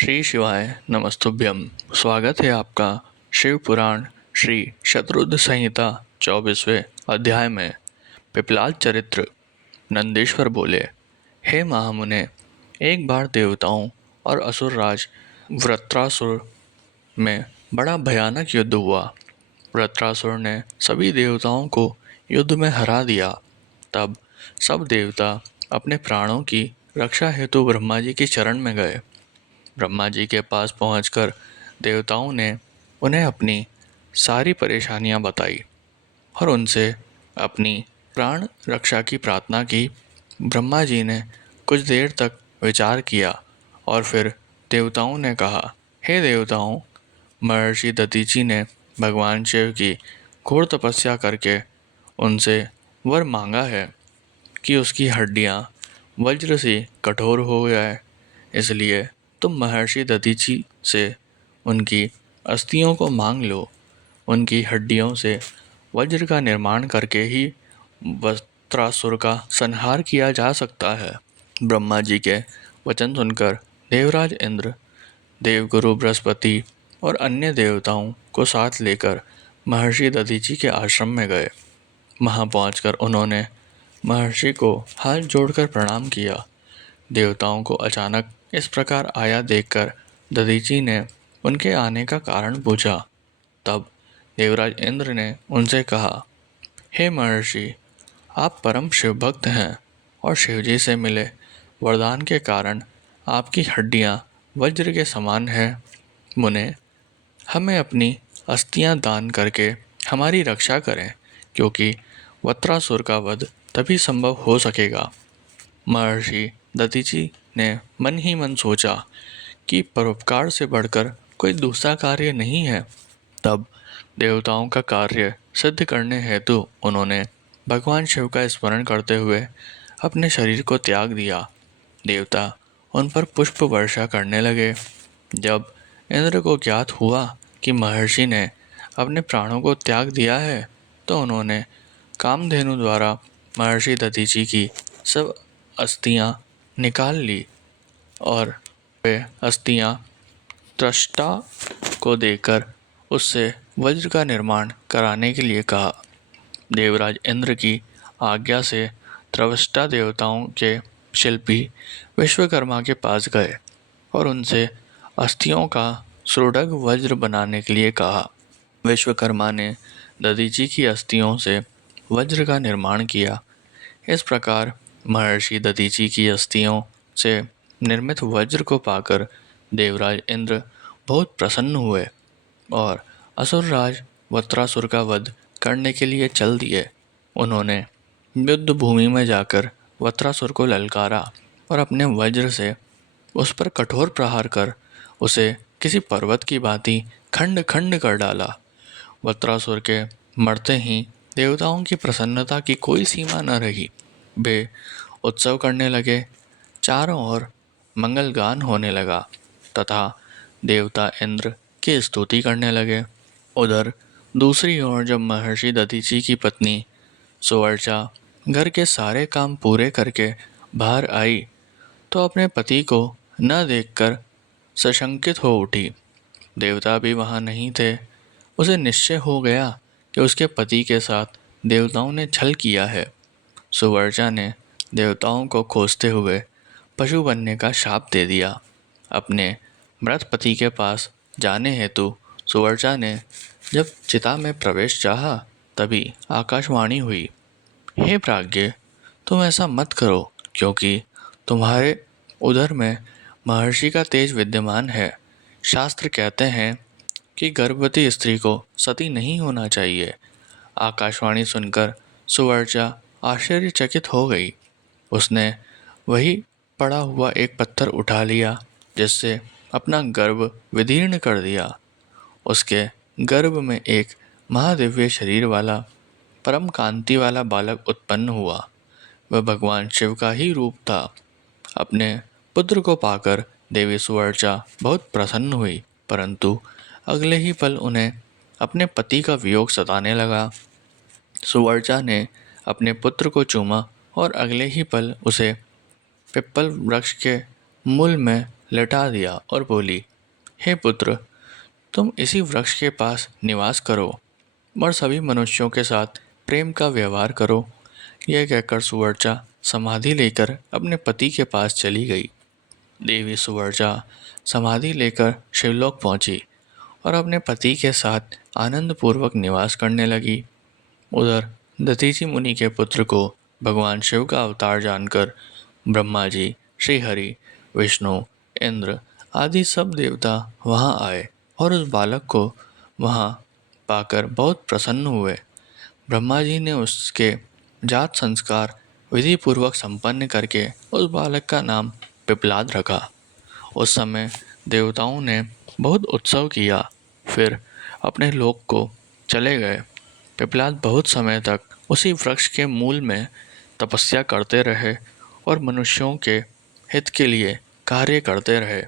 श्री शिवाय नमस्तुभ्यम। स्वागत है आपका शिव पुराण श्री शतरुद्र संहिता 24वें अध्याय में। पिपलाद चरित्र। नंदीश्वर बोले, हे महामुने, एक बार देवताओं और असुरराज वृत्रासुर में बड़ा भयानक युद्ध हुआ। वृत्रासुर ने सभी देवताओं को युद्ध में हरा दिया। तब सब देवता अपने प्राणों की रक्षा हेतु ब्रह्मा जी की शरण में गए। ब्रह्मा जी के पास पहुंचकर देवताओं ने उन्हें अपनी सारी परेशानियां बताई और उनसे अपनी प्राण रक्षा की प्रार्थना की। ब्रह्मा जी ने कुछ देर तक विचार किया और फिर देवताओं ने कहा, हे देवताओं, महर्षि दधीचि ने भगवान शिव की घोर तपस्या करके उनसे वर मांगा है कि उसकी हड्डियां वज्र से कठोर हो जाए। इसलिए तुम महर्षि दधीचि से उनकी अस्थियों को मांग लो। उनकी हड्डियों से वज्र का निर्माण करके ही वृत्रासुर का संहार किया जा सकता है। ब्रह्मा जी के वचन सुनकर देवराज इंद्र, देवगुरु बृहस्पति और अन्य देवताओं को साथ लेकर महर्षि दधीचि के आश्रम में गए। वहां पहुंचकर उन्होंने महर्षि को हाथ जोड़कर प्रणाम किया। देवताओं को अचानक इस प्रकार आया देखकर दधीचि ने उनके आने का कारण पूछा। तब देवराज इंद्र ने उनसे कहा, हे महर्षि, आप परम शिव भक्त हैं और शिवजी से मिले वरदान के कारण आपकी हड्डियां वज्र के समान हैं। मुने, हमें अपनी अस्थियां दान करके हमारी रक्षा करें, क्योंकि वृत्रासुर का वध तभी संभव हो सकेगा। महर्षि दधीचि ने मन ही मन सोचा कि परोपकार से बढ़कर कोई दूसरा कार्य नहीं है। तब देवताओं का कार्य सिद्ध करने हेतु उन्होंने भगवान शिव का स्मरण करते हुए अपने शरीर को त्याग दिया। देवता उन पर पुष्प वर्षा करने लगे। जब इंद्र को ज्ञात हुआ कि महर्षि ने अपने प्राणों को त्याग दिया है, तो उन्होंने कामधेनु द्वारा महर्षि दधीचि की सब अस्थियां निकाल ली और वे अस्थियां त्रष्टा को देकर उससे वज्र का निर्माण कराने के लिए कहा। देवराज इंद्र की आज्ञा से त्रवष्टा देवताओं के शिल्पी विश्वकर्मा के पास गए और उनसे अस्थियों का सुदृढ़ वज्र बनाने के लिए कहा। विश्वकर्मा ने दधीचि की अस्थियों से वज्र का निर्माण किया। इस प्रकार महर्षि दधीचि की अस्थियों से निर्मित वज्र को पाकर देवराज इंद्र बहुत प्रसन्न हुए और असुरराज वृत्रासुर का वध करने के लिए चल दिए। उन्होंने युद्ध भूमि में जाकर वृत्रासुर को ललकारा और अपने वज्र से उस पर कठोर प्रहार कर उसे किसी पर्वत की भांति खंड खंड कर डाला। वृत्रासुर के मरते ही देवताओं की प्रसन्नता की कोई सीमा न रही। वे उत्सव करने लगे। चारों ओर मंगलगान होने लगा तथा देवता इंद्र की स्तुति करने लगे। उधर दूसरी ओर जब महर्षि दधीचि की पत्नी सुवर्चा घर के सारे काम पूरे करके बाहर आई, तो अपने पति को न देखकर सशंकित हो उठी। देवता भी वहां नहीं थे। उसे निश्चय हो गया कि उसके पति के साथ देवताओं ने छल किया है। सुवर्चा ने देवताओं को खोजते हुए पशु बनने का शाप दे दिया। अपने मृत पति के पास जाने हेतु सुवर्चा ने जब चिता में प्रवेश चाहा, तभी आकाशवाणी हुई, हे प्राज्ञ, तुम ऐसा मत करो, क्योंकि तुम्हारे उदर में महर्षि का तेज विद्यमान है। शास्त्र कहते हैं कि गर्भवती स्त्री को सती नहीं होना चाहिए। आकाशवाणी सुनकर सुवर्चा आश्चर्यचकित हो गई। उसने वही पड़ा हुआ एक पत्थर उठा लिया, जिससे अपना गर्भ विदीर्ण कर दिया। उसके गर्भ में एक महादिव्य शरीर वाला परम कांति वाला बालक उत्पन्न हुआ। वह भगवान शिव का ही रूप था। अपने पुत्र को पाकर देवी सुवर्चा बहुत प्रसन्न हुई, परंतु अगले ही पल उन्हें अपने पति का वियोग सताने लगा। सुवर्चा ने अपने पुत्र को चूमा और अगले ही पल उसे पिप्पल वृक्ष के मूल में लटा दिया और बोली, हे पुत्र, तुम इसी वृक्ष के पास निवास करो और सभी मनुष्यों के साथ प्रेम का व्यवहार करो। यह कहकर सुवर्चा समाधि लेकर अपने पति के पास चली गई। देवी सुवर्चा समाधि लेकर शिवलोक पहुंची और अपने पति के साथ आनंदपूर्वक निवास करने लगी। उधर दधीचि मुनि के पुत्र को भगवान शिव का अवतार जानकर ब्रह्मा जी, श्रीहरि, विष्णु, इंद्र आदि सब देवता वहां आए और उस बालक को वहां पाकर बहुत प्रसन्न हुए। ब्रह्मा जी ने उसके जात संस्कार विधि पूर्वक संपन्न करके उस बालक का नाम पिपलाद रखा। उस समय देवताओं ने बहुत उत्सव किया, फिर अपने लोक को चले गए। पिपलाद बहुत समय तक उसी वृक्ष के मूल में तपस्या करते रहे और मनुष्यों के हित के लिए कार्य करते रहे।